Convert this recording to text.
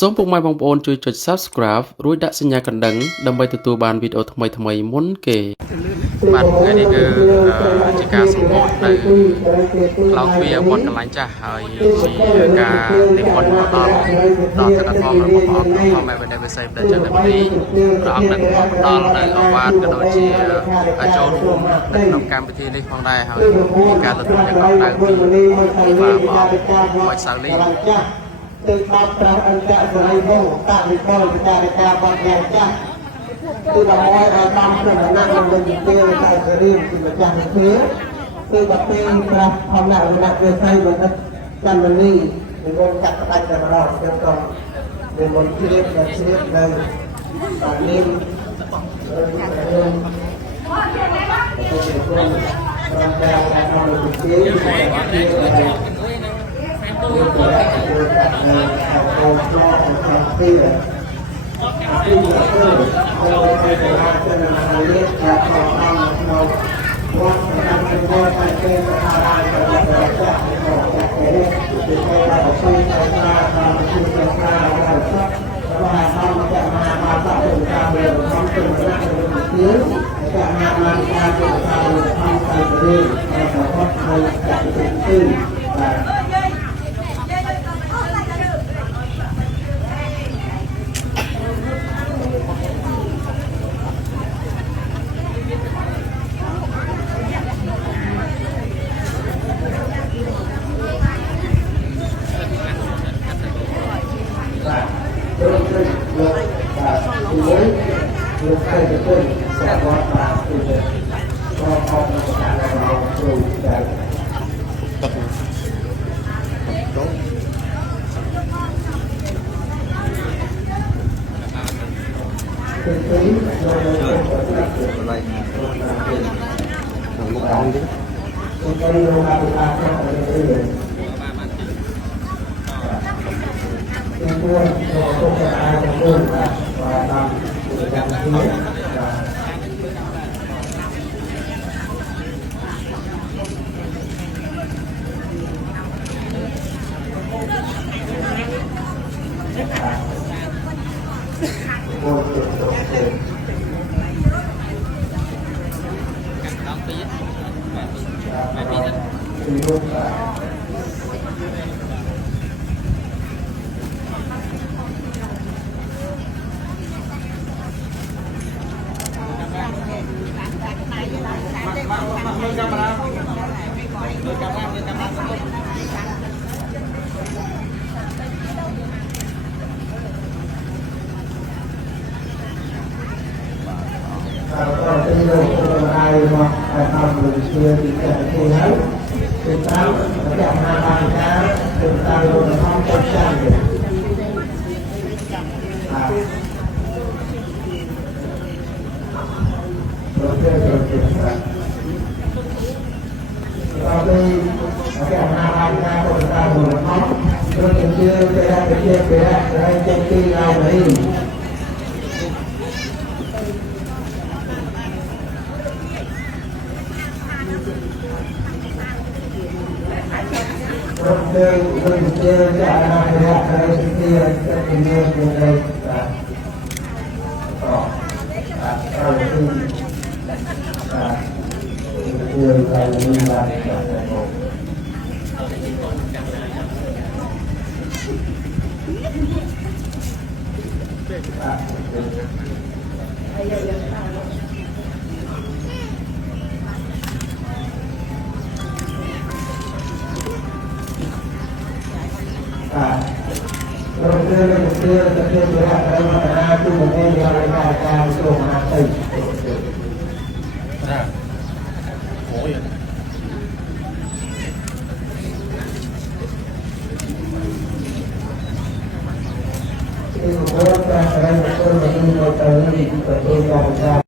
សូមពុកម៉ែបងប្អូនជួយចុច Subscribe រួចដាក់សញ្ញាកណ្ដឹងដើម្បីទទួលបានវីដេអូថ្មីៗមុនគេបាទថ្ងៃនេះគឺជាការសម្ពោធនៅក្លោកវាវត្តកន្លែងចាស់ហើយជាការនិមន្តមកដល់ទឹកអធមរបស់ព្រះអង្គព្រះមេបដិវិស័យព្រះចន្ទនីព្រះអង្គនឹងផ្ដល់នៅអវាទក៏ដូចជាចូលរួមនៅក្នុងកម្មវិធីនេះផងដែរហើយមានការទទួលយ៉ាងកក់ក្ដៅពីបាទបងមកសាលីtừ bát trắng ăn cạ rồi vô tạ đi coi người ta bát đèn chắc từ đó mọi ở tam phần là nặng mình tiêu người ta cái riêng thì mà chẳng phía từ bát tiêu ra hôm nào người ta cười say mà nó chăn mình đi mình muốn chặt tay cho nó đỏ cho con mình muốn chia đây và nên ที่ประเทศการ